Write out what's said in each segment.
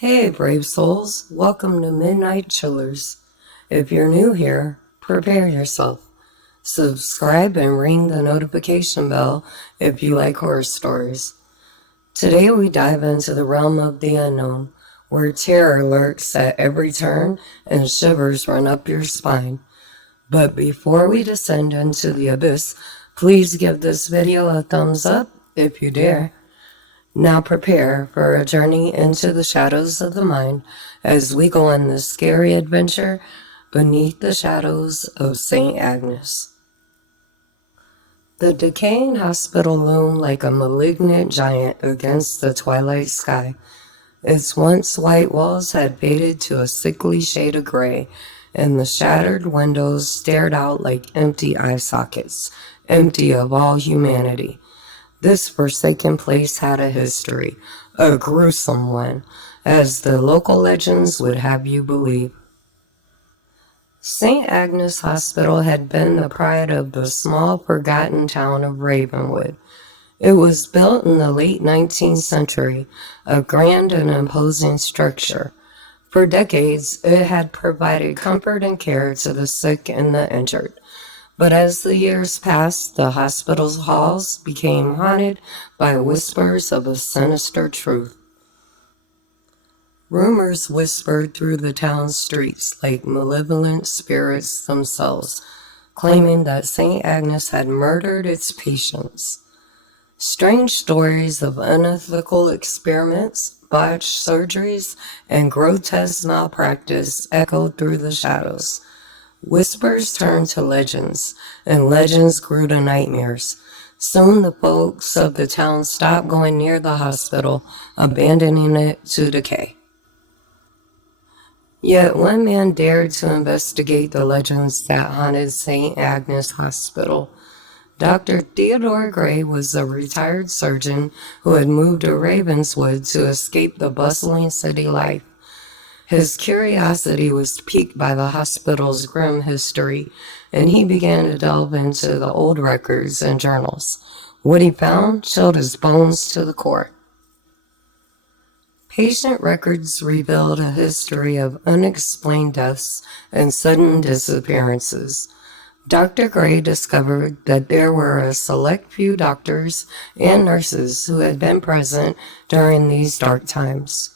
Hey, brave souls, welcome to Midnight Chillers. If you're new here, prepare yourself. Subscribe and ring the notification bell if you like horror stories. Today we dive into the realm of the unknown, where terror lurks at every turn and shivers run up your spine. But before we descend into the abyss, please give this video a thumbs up if you dare. Now prepare for a journey into the shadows of the mind as we go on this scary adventure beneath the shadows of St. Agnes. The decaying hospital loomed like a malignant giant against the twilight sky. Its once white walls had faded to a sickly shade of gray, and the shattered windows stared out like empty eye sockets, empty of all humanity. This forsaken place had a history, a gruesome one, as the local legends would have you believe. St. Agnes Hospital had been the pride of the small, forgotten town of Ravenswood. It was built in the late 19th century, a grand and imposing structure. For decades, it had provided comfort and care to the sick and the injured. But as the years passed, the hospital's halls became haunted by whispers of a sinister truth. Rumors whispered through the town's streets like malevolent spirits themselves, claiming that St. Agnes had murdered its patients. Strange stories of unethical experiments, botched surgeries, and grotesque malpractice echoed through the shadows. Whispers turned to legends, and legends grew to nightmares. Soon the folks of the town stopped going near the hospital, abandoning it to decay. Yet one man dared to investigate the legends that haunted St. Agnes Hospital. Dr. Theodore Gray was a retired surgeon who had moved to Ravenswood to escape the bustling city life. His curiosity was piqued by the hospital's grim history, and he began to delve into the old records and journals. What he found chilled his bones to the core. Patient records revealed a history of unexplained deaths and sudden disappearances. Dr. Gray discovered that there were a select few doctors and nurses who had been present during these dark times.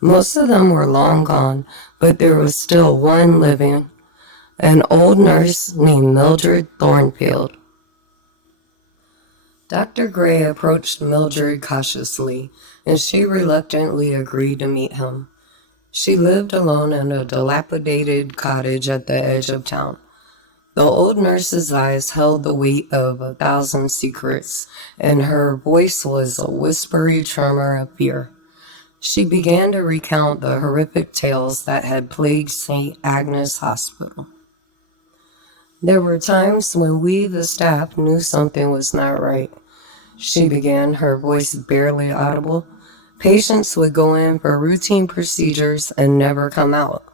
Most of them were long gone, but there was still one living, an old nurse named Mildred Thornfield. Dr. Gray approached Mildred cautiously, and she reluctantly agreed to meet him. She lived alone in a dilapidated cottage at the edge of town. The old nurse's eyes held the weight of 1,000 secrets, and her voice was a whispery tremor of fear. She began to recount the horrific tales that had plagued St. Agnes Hospital. There were times when we, the staff, knew something was not right. She began, her voice barely audible. Patients would go in for routine procedures and never come out.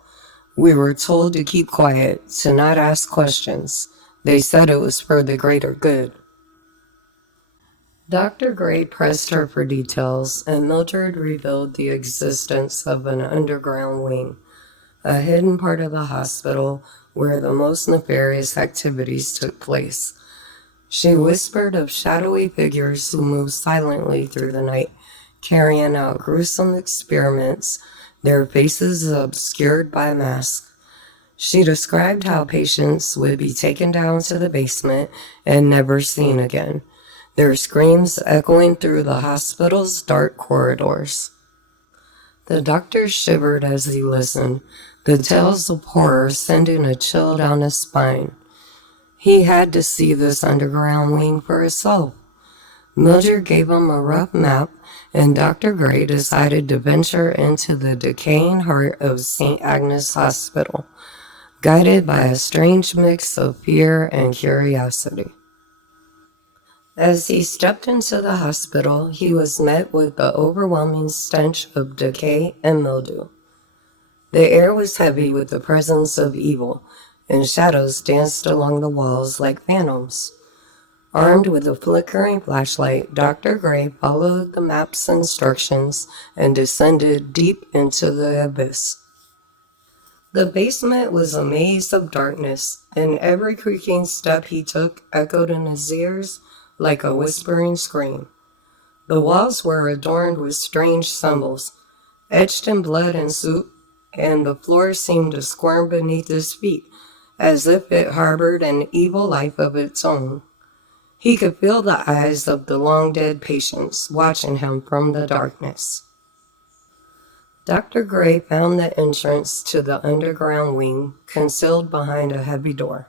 We were told to keep quiet, to not ask questions. They said it was for the greater good. Dr. Gray pressed her for details, and Mildred revealed the existence of an underground wing, a hidden part of the hospital where the most nefarious activities took place. She whispered of shadowy figures who moved silently through the night, carrying out gruesome experiments, their faces obscured by masks. She described how patients would be taken down to the basement and never seen again, their screams echoing through the hospital's dark corridors. The doctor shivered as he listened, the tales of horror sending a chill down his spine. He had to see this underground wing for himself. Mildred gave him a rough map, and Dr. Gray decided to venture into the decaying heart of St. Agnes Hospital, guided by a strange mix of fear and curiosity. As he stepped into the hospital, he was met with the overwhelming stench of decay and mildew. The air was heavy with the presence of evil, and shadows danced along the walls like phantoms. Armed with a flickering flashlight, Dr. Gray followed the map's instructions and descended deep into the abyss. The basement was a maze of darkness, and every creaking step he took echoed in his ears like a whispering scream. The walls were adorned with strange symbols, etched in blood and soup, and the floor seemed to squirm beneath his feet, as if it harbored an evil life of its own. He could feel the eyes of the long-dead patients watching him from the darkness. Dr. Gray found the entrance to the underground wing concealed behind a heavy door.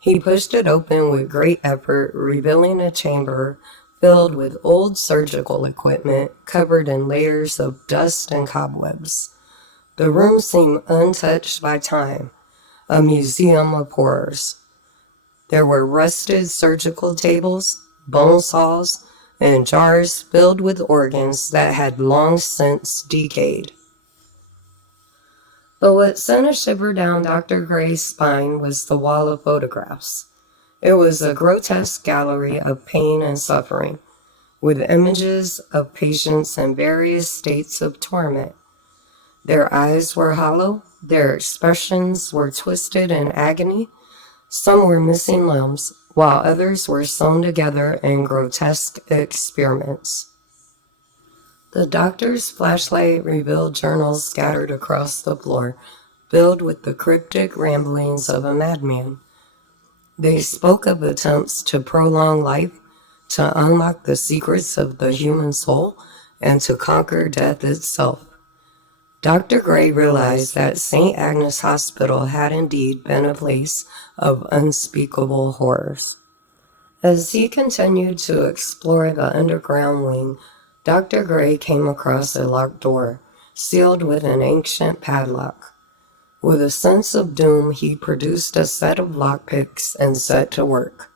He pushed it open with great effort, revealing a chamber filled with old surgical equipment covered in layers of dust and cobwebs. The room seemed untouched by time, a museum of horrors. There were rusted surgical tables, bone saws, and jars filled with organs that had long since decayed. But what sent a shiver down Dr. Gray's spine was the wall of photographs. It was a grotesque gallery of pain and suffering, with images of patients in various states of torment. Their eyes were hollow, their expressions were twisted in agony. Some were missing limbs, while others were sewn together in grotesque experiments. The doctor's flashlight revealed journals scattered across the floor, filled with the cryptic ramblings of a madman. They spoke of attempts to prolong life, to unlock the secrets of the human soul, and to conquer death itself. Dr. Gray realized that St. Agnes Hospital had indeed been a place of unspeakable horrors. As he continued to explore the underground wing, Dr. Gray came across a locked door, sealed with an ancient padlock. With a sense of doom, he produced a set of lockpicks and set to work.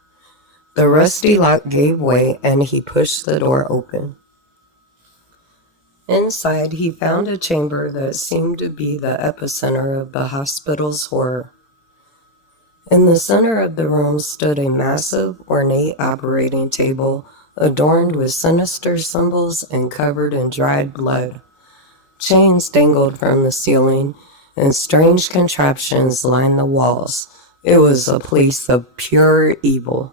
The rusty lock gave way, and he pushed the door open. Inside, he found a chamber that seemed to be the epicenter of the hospital's horror. In the center of the room stood a massive, ornate operating table adorned with sinister symbols and covered in dried blood. Chains dangled from the ceiling, and strange contraptions lined the walls. It was a place of pure evil.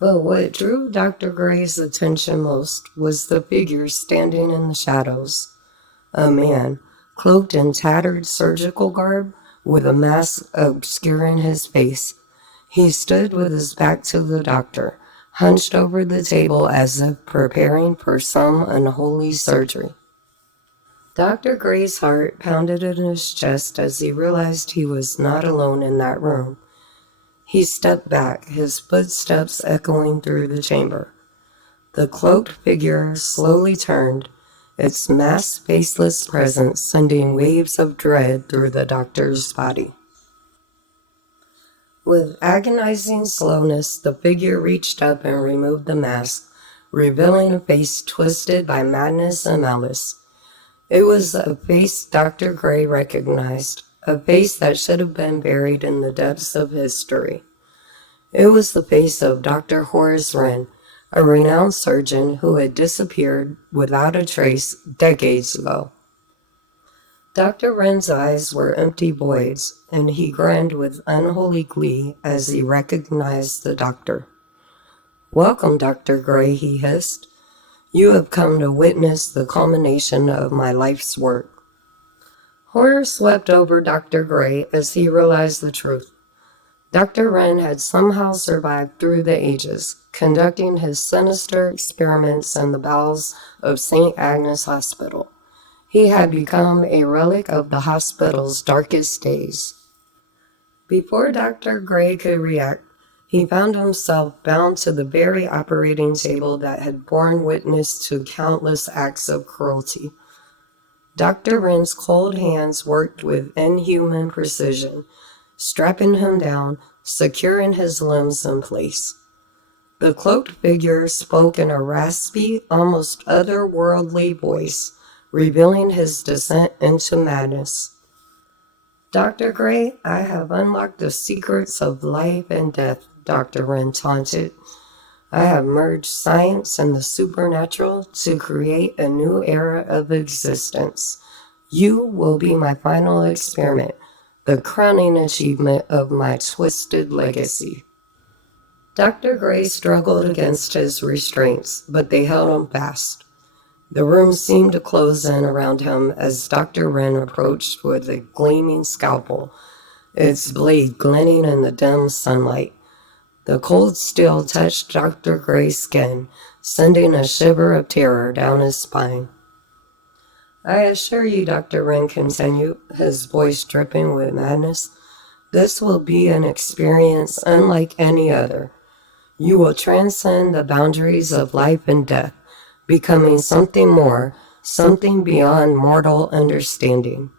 But what drew Dr. Gray's attention most was the figure standing in the shadows. A man, cloaked in tattered surgical garb, with a mask obscuring his face. He stood with his back to the doctor, hunched over the table as if preparing for some unholy surgery. Dr. Gray's heart pounded in his chest as he realized he was not alone in that room. He stepped back, his footsteps echoing through the chamber. The cloaked figure slowly turned, its masked, faceless presence sending waves of dread through the doctor's body. With agonizing slowness, the figure reached up and removed the mask, revealing a face twisted by madness and malice. It was a face Dr. Gray recognized, a face that should have been buried in the depths of history. It was the face of Dr. Horace Wren, a renowned surgeon who had disappeared without a trace decades ago. Dr. Wren's eyes were empty voids, and he grinned with unholy glee as he recognized the doctor. "Welcome, Dr. Gray," he hissed. "You have come to witness the culmination of my life's work." Horror swept over Dr. Gray as he realized the truth. Dr. Wren had somehow survived through the ages, conducting his sinister experiments in the bowels of St. Agnes Hospital. He had become a relic of the hospital's darkest days. Before Dr. Gray could react, he found himself bound to the very operating table that had borne witness to countless acts of cruelty. Dr. Wren's cold hands worked with inhuman precision, strapping him down, securing his limbs in place. The cloaked figure spoke in a raspy, almost otherworldly voice, revealing his descent into madness. "Dr. Gray, I have unlocked the secrets of life and death," Dr. Wren taunted. I have merged science and the supernatural to create a new era of existence. You will be my final experiment, the crowning achievement of my twisted legacy. Dr. Gray struggled against his restraints, but they held him fast. The room seemed to close in around him as Dr. Wren approached with a gleaming scalpel, its blade glinting in the dim sunlight. The cold steel touched Dr. Gray's skin, sending a shiver of terror down his spine. I assure you, Dr. Wren continued, his voice dripping with madness, this will be an experience unlike any other. You will transcend the boundaries of life and death, becoming something more, something beyond mortal understanding.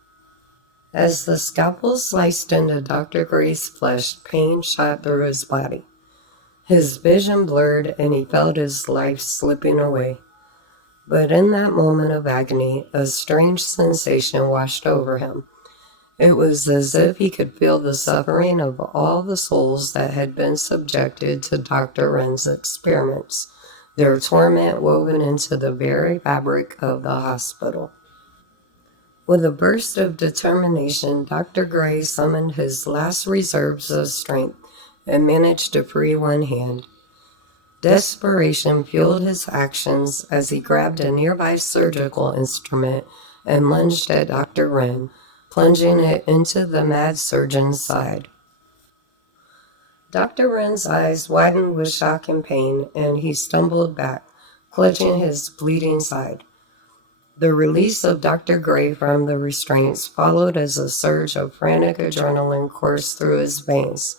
As the scalpel sliced into Dr. Gray's flesh, pain shot through his body. His vision blurred and he felt his life slipping away. But in that moment of agony, a strange sensation washed over him. It was as if he could feel the suffering of all the souls that had been subjected to Dr. Wren's experiments, their torment woven into the very fabric of the hospital. With a burst of determination, Dr. Gray summoned his last reserves of strength and managed to free one hand. Desperation fueled his actions as he grabbed a nearby surgical instrument and lunged at Dr. Wren, plunging it into the mad surgeon's side. Dr. Wren's eyes widened with shock and pain, and he stumbled back, clutching his bleeding side. The release of Dr. Gray from the restraints followed as a surge of frantic adrenaline coursed through his veins.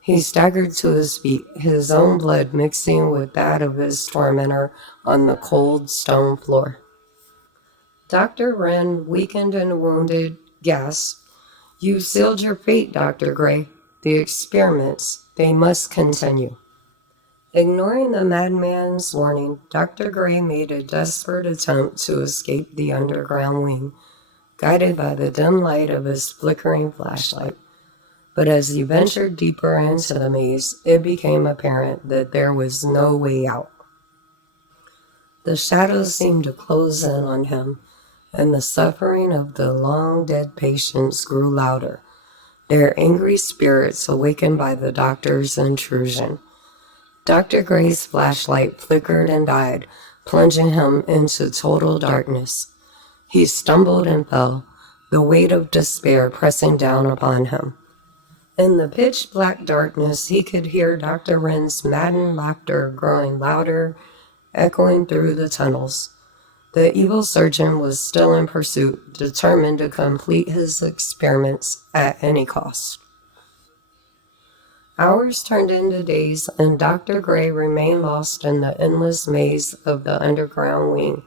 He staggered to his feet, his own blood mixing with that of his tormentor on the cold stone floor. Dr. Wren, weakened and wounded, gasped, You sealed your fate, Dr. Gray. The experiments, they must continue. Ignoring the madman's warning, Dr. Gray made a desperate attempt to escape the underground wing, guided by the dim light of his flickering flashlight. But as he ventured deeper into the maze, it became apparent that there was no way out. The shadows seemed to close in on him, and the suffering of the long-dead patients grew louder, their angry spirits awakened by the doctor's intrusion. Dr. Gray's flashlight flickered and died, plunging him into total darkness. He stumbled and fell, the weight of despair pressing down upon him. In the pitch-black darkness, he could hear Dr. Wren's maddened laughter growing louder, echoing through the tunnels. The evil surgeon was still in pursuit, determined to complete his experiments at any cost. Hours turned into days, and Dr. Gray remained lost in the endless maze of the underground wing.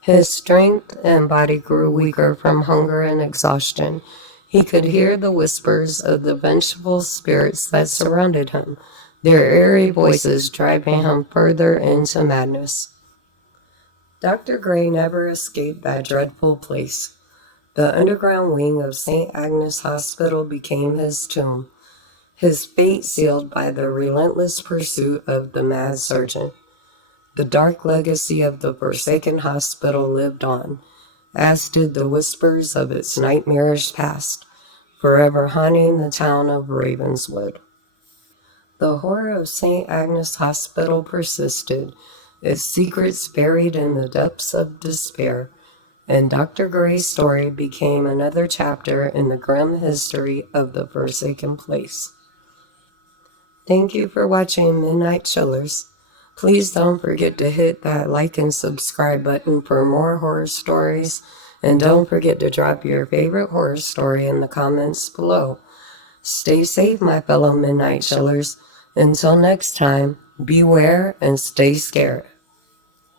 His strength and body grew weaker from hunger and exhaustion. He could hear the whispers of the vengeful spirits that surrounded him, their eerie voices driving him further into madness. Dr. Gray never escaped that dreadful place. The underground wing of St. Agnes Hospital became his tomb, his fate sealed by the relentless pursuit of the mad surgeon. The dark legacy of the forsaken hospital lived on, as did the whispers of its nightmarish past, forever haunting the town of Ravenswood. The horror of St. Agnes Hospital persisted, its secrets buried in the depths of despair, and Dr. Gray's story became another chapter in the grim history of the forsaken place. Thank you for watching Midnight Chillers. Please don't forget to hit that like and subscribe button for more horror stories, and don't forget to drop your favorite horror story in the comments below. Stay safe, my fellow Midnight Chillers. Until next time, beware and stay scared.